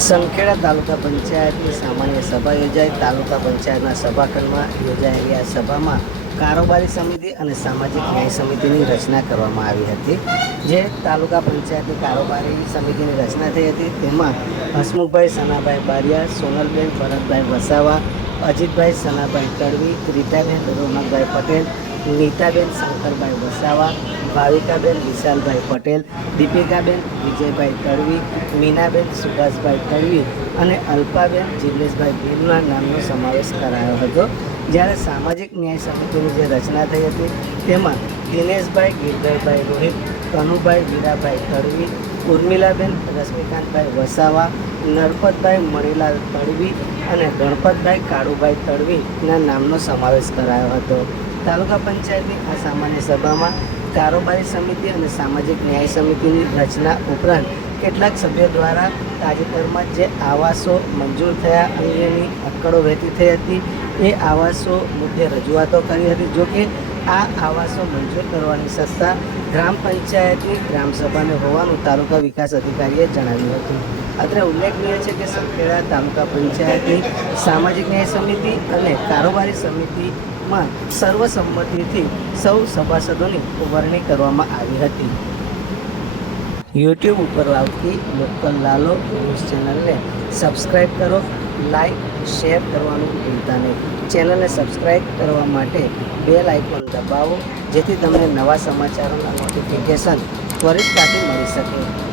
સંખેડા તાલુકા પંચાયતની સામાન્ય સભા યોજાઈ। તાલુકા પંચાયતના સભાખંડમાં યોજાયેલી આ સભામાં કારોબારી સમિતિ અને સામાજિક ન્યાય સમિતિની રચના કરવામાં આવી હતી। જે તાલુકા પંચાયતની કારોબારી સમિતિની રચના થઈ હતી તેમાં હસમુખભાઈ સનાભાઈ બારિયા, સોનલબેન ભરતભાઈ વસાવા, અજીતભાઈ સનાભાઈ તડવી, રીટાબેન રોનકભાઈ પટેલ, નીતાબેન શંકરભાઈ વસાવા, ભાવિકાબેન વિશાલભાઈ પટેલ, દીપિકાબેન વિજયભાઈ તડવી, મીનાબેન સુભાષભાઈ તડવી અને અલ્પાબેન જીગ્નેશભાઈ ભીમના નામનો સમાવેશ કરાયો હતો। જ્યારે સામાજિક ન્યાય સમિતિની જે રચના થઈ હતી તેમાં દિનેશભાઈ ગિરધરભાઈ રોહિત, કનુભાઈ વીરાભાઈ તડવી, ઉર્મિલાબેન રશ્મિકાંતભાઈ વસાવા, નરપતભાઈ મણીલાલ તડવી અને ગણપતભાઈ કાળુભાઈ તડવીના નામનો સમાવેશ કરાયો હતો। તાલુકા પંચાયતની આ સામાન્ય સભામાં કારોબારી સમિતિ અને સામાજિક ન્યાય સમિતિની રચના ઉપરાંત કેટલાક સભ્યો દ્વારા તાજેતરમાં જે આવાસો મંજૂર થયા અંગેની અટકળો વહેતી થઈ હતી એ આવાસો મુદ્દે રજૂઆતો કરી હતી। જોકે આ આવાસો મંજૂર કરવાની સત્તા ગ્રામ પંચાયતની ગ્રામસભાને હોવાનું તાલુકા વિકાસ અધિકારીએ જણાવ્યું હતું। અત્રે ઉલ્લેખનીય છે કે સંખેડા તાલુકા પંચાયતની સામાજિક ન્યાય સમિતિ અને કારોબારી સમિતિમાં સર્વસંમતિથી સૌ સભાસદોની વરણી કરવામાં આવી હતી। યુટ્યુબ ઉપર આવતી લોકલ લાલો ન્યૂઝ ચેનલને સબસ્ક્રાઈબ કરો, લાઈક, શેર કરવાનું ભૂલતા નહીં। ચેનલને સબસ્ક્રાઈબ કરવા માટે બેલ આઇકોન દબાવો જેથી તમને નવા સમાચારોના નોટિફિકેશન ત્વરિતતાથી મળી શકે।